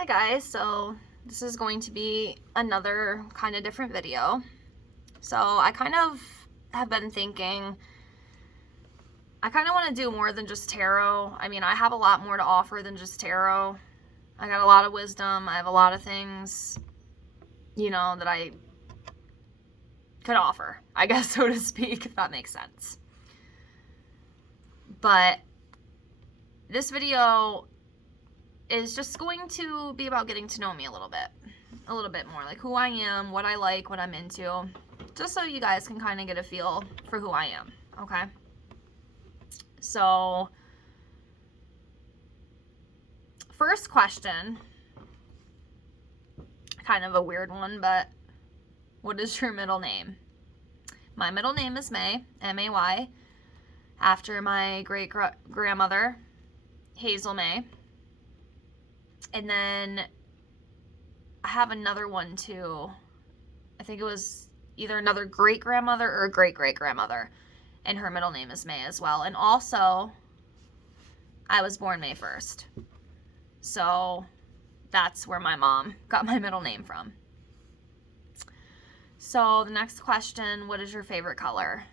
Hi guys, so this is going to be another kind of different video. So I kind of have been thinking I kind of want to do more than just tarot. I mean, I have a lot more to offer than just tarot. I got a lot of wisdom. I have a lot of things, that I could offer, I guess, so to speak, if that makes sense. But this video is just going to be about getting to know me a little bit more, like who I am, what I like, what I'm into, just so you guys can kind of get a feel for who I am, okay? So, first question, kind of a weird one, but what is your middle name? My middle name is May, M-A-Y, after my great-grandmother, Hazel May. And then I have another one too. I think it was either another great-grandmother or a great-great-grandmother. And her middle name is May as well. And also, I was born May 1st. So that's where my mom got my middle name from. So the next question, what is your favorite color?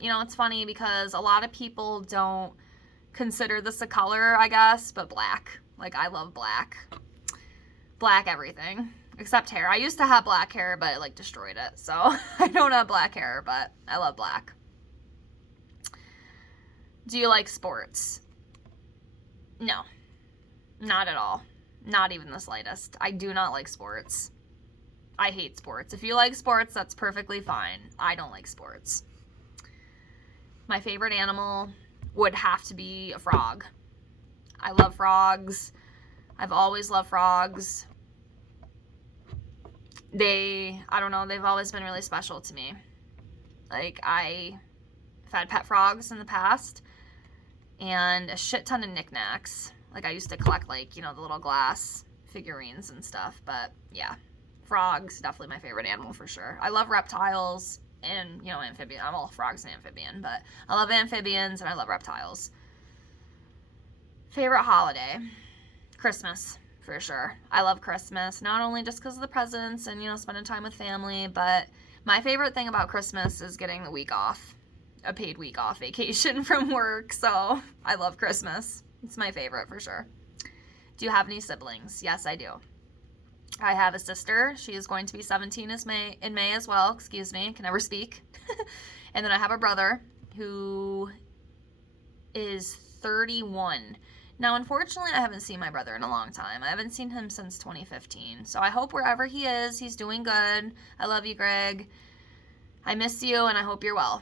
It's funny because a lot of people don't consider this a color, I guess, but black. Like, I love black. Black everything. Except hair. I used to have black hair, but it, destroyed it. So, I don't have black hair, but I love black. Do you like sports? No. Not at all. Not even the slightest. I do not like sports. I hate sports. If you like sports, that's perfectly fine. I don't like sports. My favorite animal would have to be a frog. I love frogs. I've always loved frogs. I don't know, they've always been really special to me. I've had pet frogs in the past and a shit ton of knickknacks. I used to collect, the little glass figurines and stuff. But yeah, frogs, definitely my favorite animal for sure. I love reptiles and, amphibian. I'm all frogs and amphibian, but I love amphibians and I love reptiles. Favorite holiday? Christmas, for sure. I love Christmas, not only just because of the presents and, spending time with family, but my favorite thing about Christmas is getting the week off, a paid week off vacation from work. So I love Christmas. It's my favorite for sure. Do you have any siblings? Yes, I do. I have a sister. She is going to be 17 in May as well. Excuse me, can never speak. And then I have a brother who is 31. Now, unfortunately, I haven't seen my brother in a long time. I haven't seen him since 2015. So I hope wherever he is, he's doing good. I love you, Greg. I miss you, and I hope you're well.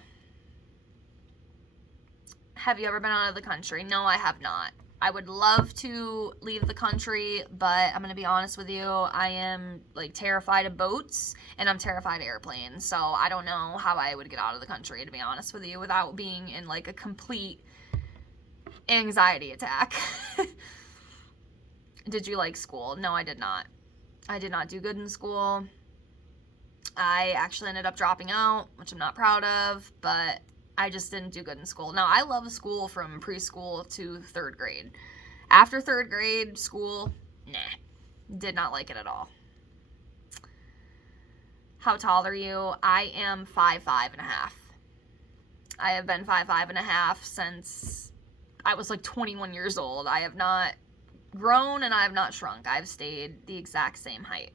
Have you ever been out of the country? No, I have not. I would love to leave the country, but I'm going to be honest with you. I am, terrified of boats, and I'm terrified of airplanes. So I don't know how I would get out of the country, to be honest with you, without being in, a complete anxiety attack. Did you like school? No, I did not. I did not do good in school. I actually ended up dropping out, which I'm not proud of, but I just didn't do good in school. Now, I love school from preschool to 3rd grade. After 3rd grade, school, nah. Did not like it at all. How tall are you? I am 5'5" and a half. I have been 5'5" and a half since I was 21 years old. I have not grown and I have not shrunk. I've stayed the exact same height.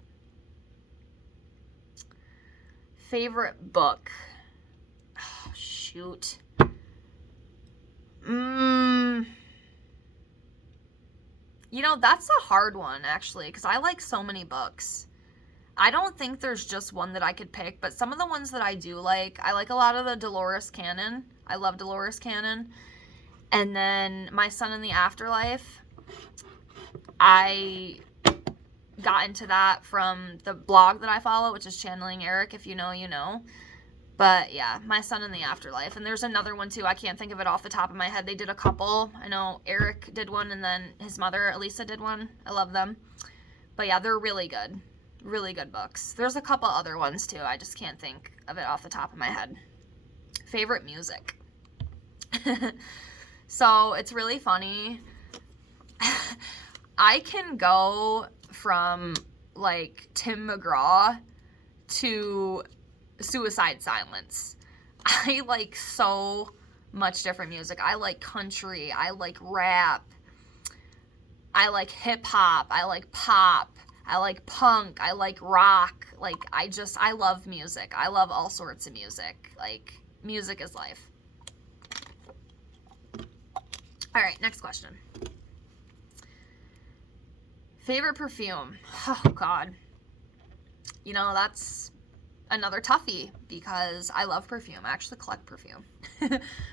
Favorite book? Oh, shoot. That's a hard one, actually, because I like so many books. I don't think there's just one that I could pick, but some of the ones that I do I like a lot of the Dolores Cannon. I love Dolores Cannon. And then My Son in the Afterlife. I got into that from the blog that I follow, which is Channeling Eric. If you know, you know. But yeah, My Son in the Afterlife. And there's another one too. I can't think of it off the top of my head. They did a couple. I know Eric did one and then his mother, Elisa, did one. I love them. But yeah, they're really good. Really good books. There's a couple other ones too. I just can't think of it off the top of my head. Favorite music? So it's really funny. I can go from like Tim McGraw to Suicide Silence. I like so much different music. I like country, I like rap, I like hip hop, I like pop, I like punk, I like rock. Like I love music. I love all sorts of music. Like music is life. All right, next question. Favorite perfume? Oh God. You know, that's another toughie because I love perfume. I actually collect perfume.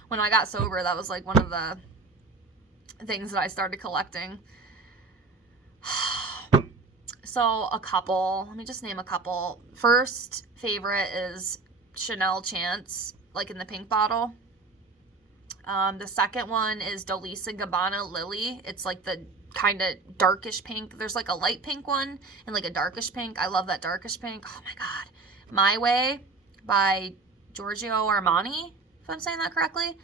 When I got sober, that was like one of the things that I started collecting. So a couple, let me just name a couple. First favorite is Chanel Chance, like in the pink bottle. The second one is Dolce & Gabbana Lily. It's like the kind of darkish pink. There's like a light pink one and like a darkish pink. I love that darkish pink. Oh my God. My Way by Giorgio Armani, if I'm saying that correctly.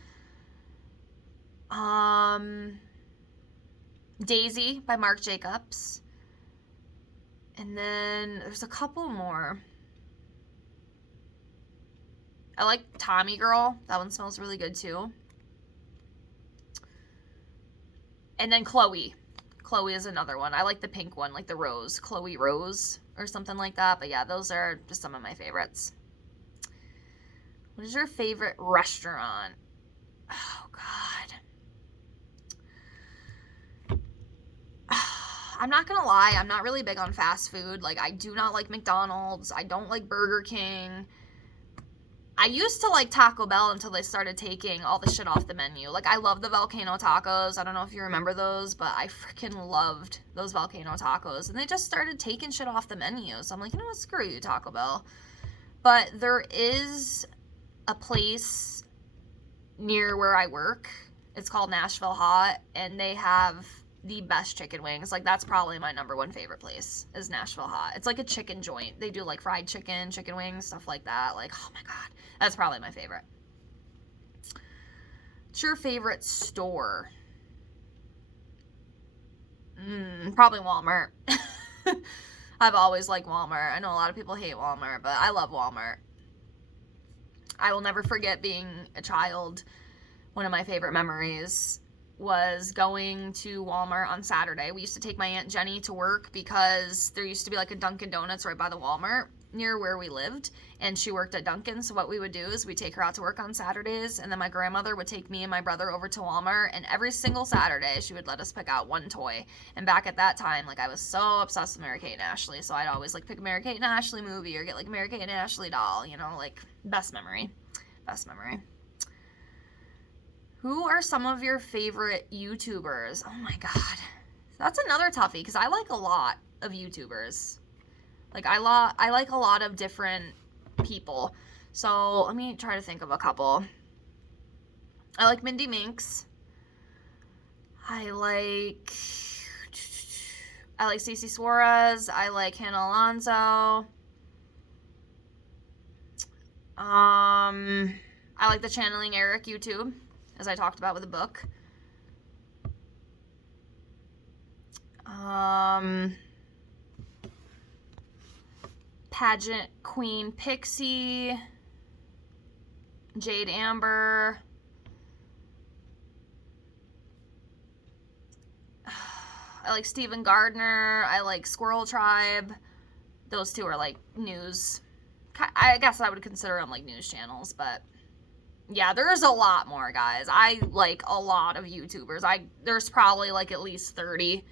Daisy by Marc Jacobs. And then there's a couple more. I like Tommy Girl. That one smells really good too. And then Chloe. Chloe is another one. I like the pink one, like the rose. Chloe Rose or something like that. But yeah, those are just some of my favorites. What is your favorite restaurant? Oh, God. I'm not going to lie. I'm not really big on fast food. Like, I do not like McDonald's. I don't like Burger King. I used to like Taco Bell until they started taking all the shit off the menu. Like, I love the volcano tacos. I don't know if you remember those, but I freaking loved those volcano tacos. And they just started taking shit off the menu. So I'm like, you know what? Screw you, Taco Bell. But there is a place near where I work. It's called Nashville Hot, and they have the best chicken wings. Like, that's probably my number one favorite place is Nashville Hot. It's like a chicken joint. They do like fried chicken, chicken wings, stuff like that. Like, oh my God, that's probably my favorite. What's your favorite store? Probably Walmart. I've always liked Walmart. I know a lot of people hate Walmart, but I love Walmart. I will never forget being a child. One of my favorite memories was going to Walmart on Saturday. We used to take my Aunt Jenny to work because there used to be like a Dunkin' Donuts right by the Walmart near where we lived, and she worked at Dunkin'. So what we would do is we'd take her out to work on Saturdays, and then my grandmother would take me and my brother over to Walmart, and every single Saturday she would let us pick out one toy. And back at that time, like, I was so obsessed with Mary-Kate and Ashley, so I'd always like pick a Mary-Kate and Ashley movie or get like a Mary-Kate and Ashley doll, you know, like best memory. Who are some of your favorite YouTubers? Oh my God. That's another toughie because I like a lot of YouTubers. Like, I like a lot of different people. So let me try to think of a couple. I like Mindy Minx. I like Stacey Suarez. I like Hannah Alonso. I like the Channeling Eric YouTube, as I talked about with the book. Pageant Queen Pixie, Jade Amber. I like Steven Gardner. I like Squirrel Tribe. Those two are like news. I guess I would consider them like news channels, but yeah, there's a lot more, guys. I like a lot of YouTubers. There's probably like at least 30,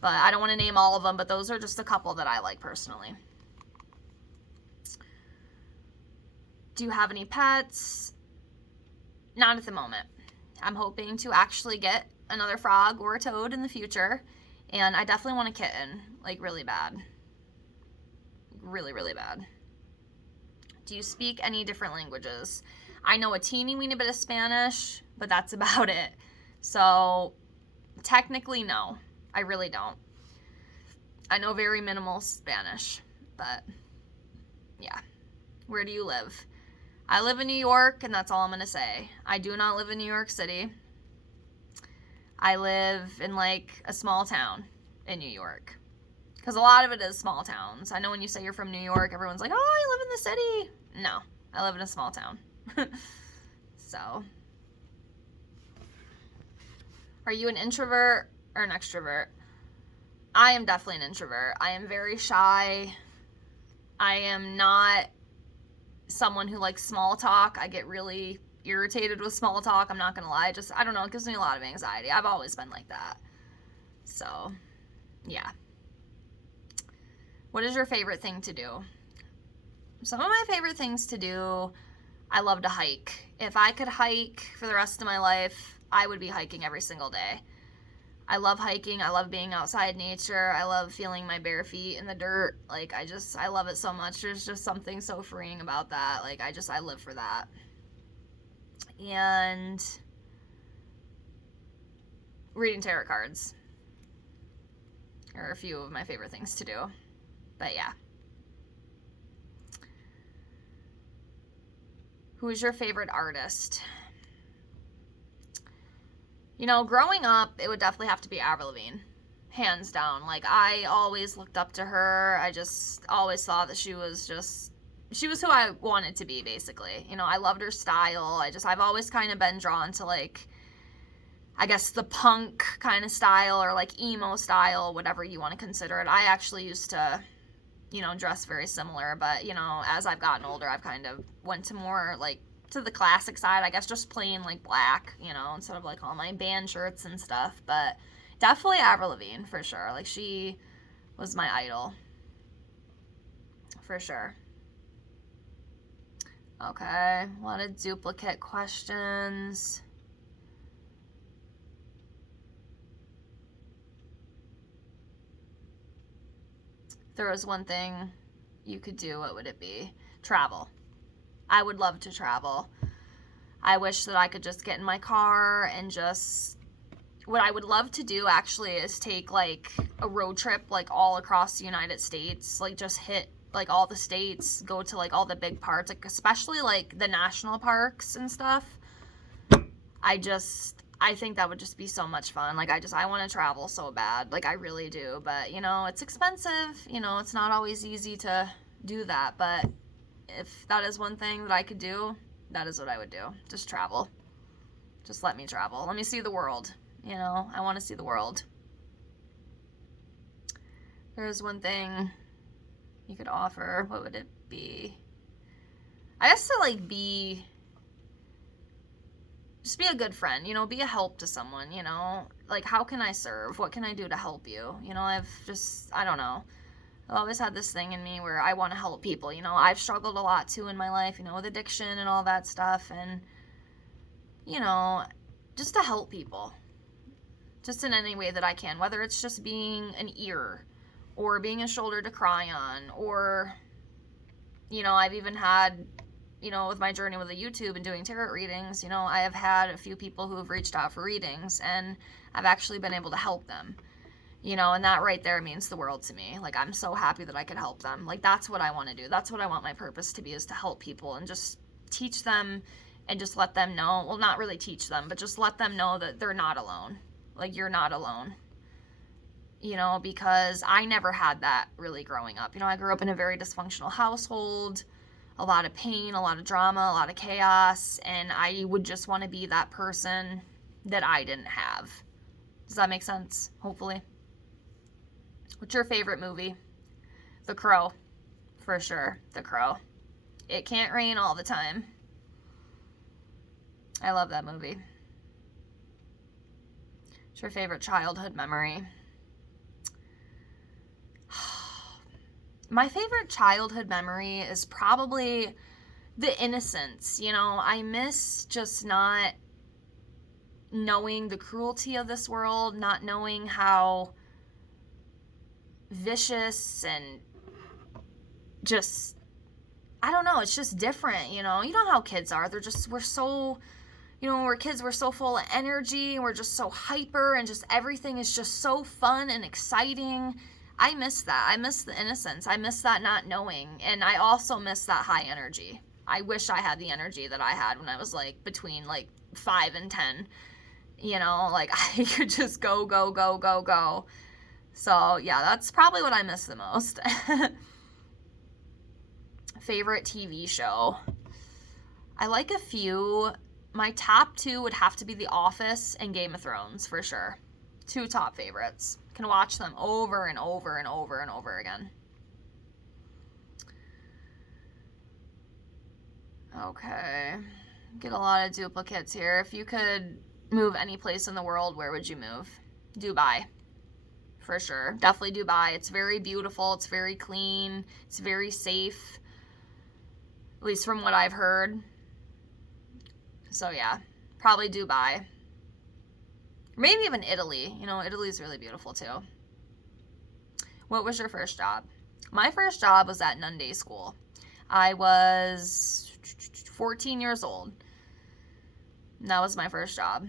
but I don't want to name all of them, but those are just a couple that I like personally. Do you have any pets? Not at the moment. I'm hoping to actually get another frog or a toad in the future, and I definitely want a kitten, like really bad. Really, really bad. Do you speak any different languages? I know a teeny weeny bit of Spanish, but that's about it. So technically, no, I really don't. I know very minimal Spanish, but yeah. Where do you live? I live in New York, and that's all I'm going to say. I do not live in New York City. I live in like a small town. in New York. Because a lot of it is small towns. I know when you say you're from New York, everyone's like, oh, you live in the city. No, I live in a small town. So, are you an introvert or an extrovert? I am definitely an introvert. I am very shy. I am not someone who likes small talk. I get really irritated with small talk. I'm not going to lie. I don't know. It gives me a lot of anxiety. I've always been like that. So, yeah. What is your favorite thing to do? Some of my favorite things to do, I love to hike. If I could hike for the rest of my life, I would be hiking every single day. I love hiking. I love being outside nature. I love feeling my bare feet in the dirt. Like, I love it so much. There's just something so freeing about that. Like, I live for that. And reading tarot cards are a few of my favorite things to do. But yeah. Who is your favorite artist? You know, growing up, it would definitely have to be Avril Lavigne. Hands down. Like, I always looked up to her. I just always thought that she was who I wanted to be, basically. You know, I loved her style. I've always kind of been drawn to, like, I guess the punk kind of style, or like emo style, whatever you want to consider it. I actually used to, you know, dress very similar, but, you know, as I've gotten older, I've kind of went to more, like, to the classic side, I guess, just plain, like, black, you know, instead of, like, all my band shirts and stuff. But definitely Avril Lavigne, for sure. Like, she was my idol, for sure. Okay, a lot of duplicate questions. If there was one thing you could do, what would it be? Travel. I would love to travel. I wish that I could just get in my car and what I would love to do, actually, is take, like, a road trip, like, all across the United States. Like, just hit, like, all the states, go to, like, all the big parts, like, especially, like, the national parks and stuff. I think that would just be so much fun. Like, I want to travel so bad. Like, I really do. But, you know, it's expensive. You know, it's not always easy to do that. But if that is one thing that I could do, that is what I would do. Just travel. Just let me travel. Let me see the world. You know, I want to see the world. There's one thing you could offer. What would it be? I guess to, like, just be a good friend, you know, be a help to someone, you know, like, how can I serve? What can I do to help you? You know, I don't know. I've always had this thing in me where I want to help people, you know. I've struggled a lot, too, in my life, you know, with addiction and all that stuff, and, you know, just to help people, just in any way that I can, whether it's just being an ear, or being a shoulder to cry on, or, you know, I've even had, you know, with my journey with the YouTube and doing tarot readings, you know, I have had a few people who have reached out for readings, and I've actually been able to help them. You know, and that right there means the world to me. Like, I'm so happy that I could help them. Like, that's what I want to do. That's what I want my purpose to be, is to help people and just teach them and just let them know. Well, not really teach them, but just let them know that they're not alone. Like, you're not alone. You know, because I never had that really growing up. You know, I grew up in a very dysfunctional household, a lot of pain, a lot of drama, a lot of chaos, and I would just want to be that person that I didn't have. Does that make sense? Hopefully. What's your favorite movie? The Crow. For sure. The Crow. It can't rain all the time. I love that movie. What's your favorite childhood memory? My favorite childhood memory is probably the innocence. You know, I miss just not knowing the cruelty of this world, not knowing how vicious and just, I don't know, it's just different, you know how kids are. We're so, you know, when we're kids, we're so full of energy, and we're just so hyper, and just everything is just so fun and exciting. I miss that. I miss the innocence. I miss that not knowing, and I also miss that high energy. I wish I had the energy that I had when I was, like, between, like, 5 and 10, you know, like, I could just go. So, yeah, that's probably what I miss the most. Favorite TV show? I like a few. My top 2 would have to be The Office and Game of Thrones, for sure. 2 top favorites. Can watch them over and over and over and over again. Okay. Get a lot of duplicates here. If you could move any place in the world, where would you move? Dubai. For sure. Definitely Dubai. It's very beautiful. It's very clean. It's very safe. At least from what I've heard. So yeah, probably Dubai. Maybe even Italy. You know, Italy's really beautiful too. What was your first job? My first job was at Nun Day School. I was 14 years old. And that was my first job.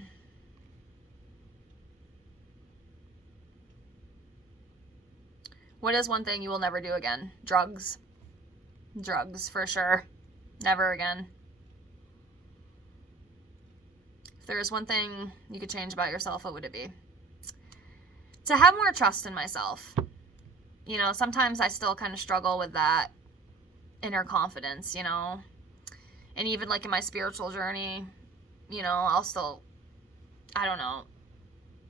What is one thing you will never do again? Drugs. Drugs, for sure. Never again. If there is one thing you could change about yourself, what would it be? To have more trust in myself. You know, sometimes I still kind of struggle with that inner confidence, you know. And even like in my spiritual journey, you know, I'll still, I don't know,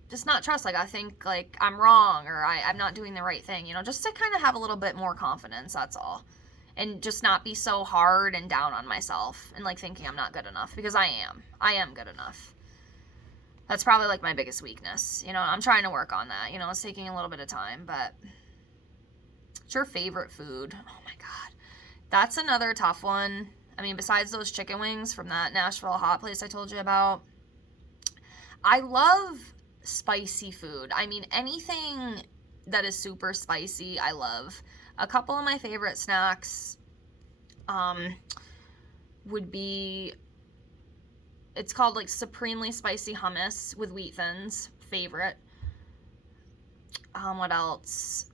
just not trust. Like, I think like I'm wrong, or I'm not doing the right thing, you know, just to kind of have a little bit more confidence, that's all. And just not be so hard and down on myself and like thinking I'm not good enough, because I am good enough. That's probably like my biggest weakness. You know, I'm trying to work on that. You know, it's taking a little bit of time, but what's your favorite food? Oh my God. That's another tough one. I mean, besides those chicken wings from that Nashville hot place I told you about, I love spicy food. I mean, anything that is super spicy, I love. A couple of my favorite snacks would be, it's called like supremely spicy hummus with wheat thins. Favorite. What else?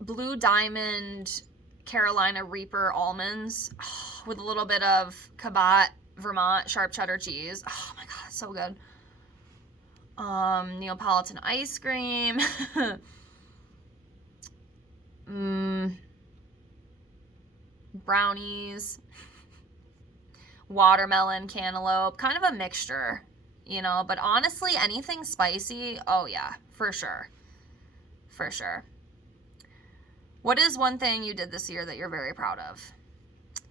Blue Diamond Carolina Reaper almonds with a little bit of Cabot Vermont sharp cheddar cheese. Oh my God, it's so good. Neapolitan ice cream. Brownies. Watermelon, cantaloupe. Kind of a mixture, you know. But honestly, anything spicy, oh yeah, for sure. For sure. What is one thing you did this year that you're very proud of?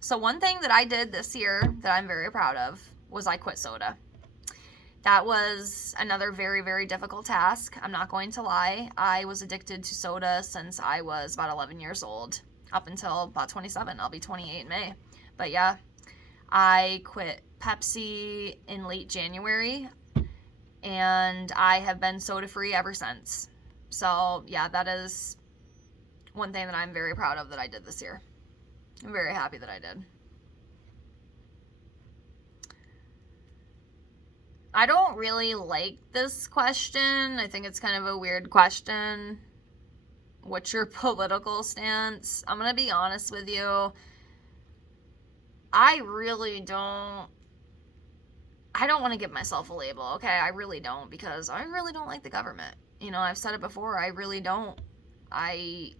So one thing that I did this year that I'm very proud of was I quit soda. That was another very, very difficult task. I'm not going to lie. I was addicted to soda since I was about 11 years old, up until about 27. I'll be 28 in May. But yeah, I quit Pepsi in late January, and I have been soda-free ever since. So yeah, that is one thing that I'm very proud of that I did this year. I'm very happy that I did. I don't really like this question. I think it's kind of a weird question. What's your political stance? I'm going to be honest with you. I don't want to give myself a label, okay? I really don't, because I really don't like the government. You know, I've said it before. I really don't. I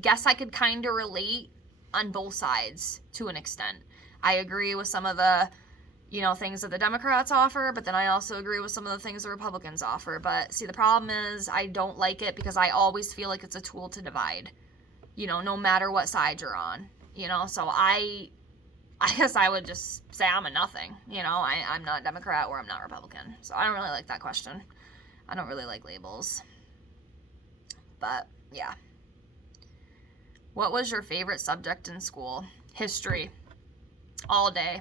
guess I could kind of relate on both sides to an extent. I agree with some of the, you know, things that the Democrats offer, but then I also agree with some of the things the Republicans offer. But see, the problem is I don't like it because I always feel like it's a tool to divide, you know, no matter what side you're on, you know. So I guess I would just say I'm a nothing, you know. I'm not Democrat or I'm not Republican. So I don't really like that question. I don't really like labels. But yeah. What was your favorite subject in school? History. All day.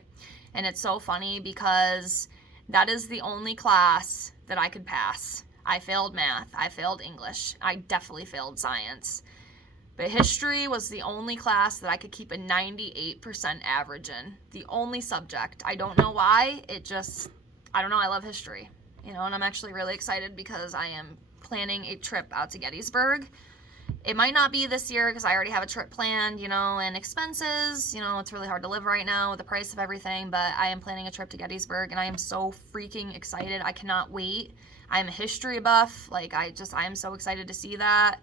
And it's so funny because that is the only class that I could pass. I failed math. I failed English. I definitely failed science. But history was the only class that I could keep a 98% average in. The only subject. I don't know why. I don't know. I love history. You know, and I'm actually really excited because I am planning a trip out to Gettysburg It might not be this year because I already have a trip planned, you know, and expenses, you know, it's really hard to live right now with the price of everything, but I am planning a trip to Gettysburg and I am so freaking excited. I cannot wait. I'm a history buff. Like, I am so excited to see that.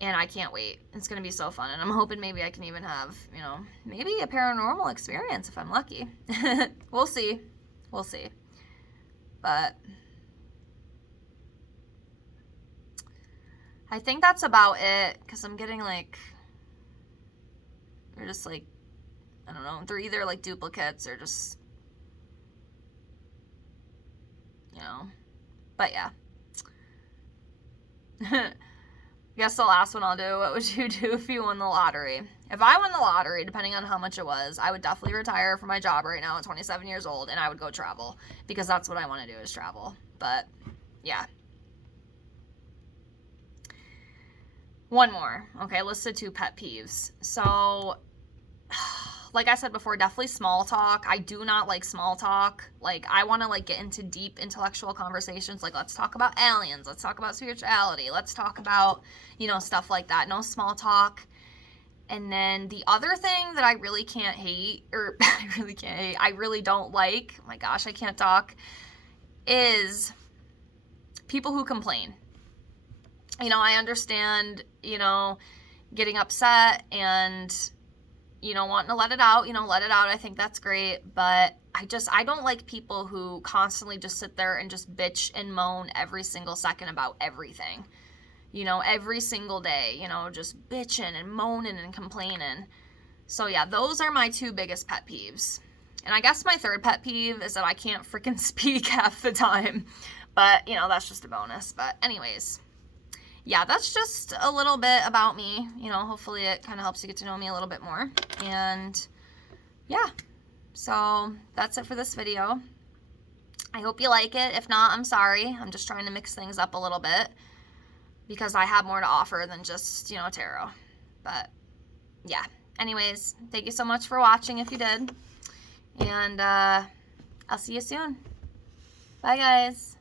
And I can't wait. It's going to be so fun. And I'm hoping maybe I can even have, you know, maybe a paranormal experience if I'm lucky. We'll see. We'll see. But I think that's about it, because I'm getting like, they're just like, I don't know, they're either like duplicates or just, you know, but yeah. Guess the last one I'll do, what would you do if you won the lottery? If I won the lottery, depending on how much it was, I would definitely retire from my job right now at 27 years old, and I would go travel, because that's what I want to do, is travel. But yeah. One more. Okay, listed 2 pet peeves. So, like I said before, definitely small talk. I do not like small talk. Like, I want to like get into deep intellectual conversations. Like, let's talk about aliens. Let's talk about spirituality. Let's talk about, you know, stuff like that. No small talk. And then the other thing that I really can't hate, or I really don't like, oh my gosh, I can't talk, is people who complain. You know, I understand, you know, getting upset and, you know, wanting to let it out, I think that's great. But I don't like people who constantly just sit there and just bitch and moan every single second about everything. You know, every single day, you know, just bitching and moaning and complaining. So yeah, those are my 2 biggest pet peeves. And I guess my 3rd pet peeve is that I can't freaking speak half the time. But, you know, that's just a bonus. But anyways, yeah, that's just a little bit about me. You know, hopefully it kind of helps you get to know me a little bit more. And yeah, so that's it for this video. I hope you like it. If not, I'm sorry. I'm just trying to mix things up a little bit, because I have more to offer than just, you know, tarot. But yeah, anyways, thank you so much for watching if you did. And I'll see you soon. Bye, guys.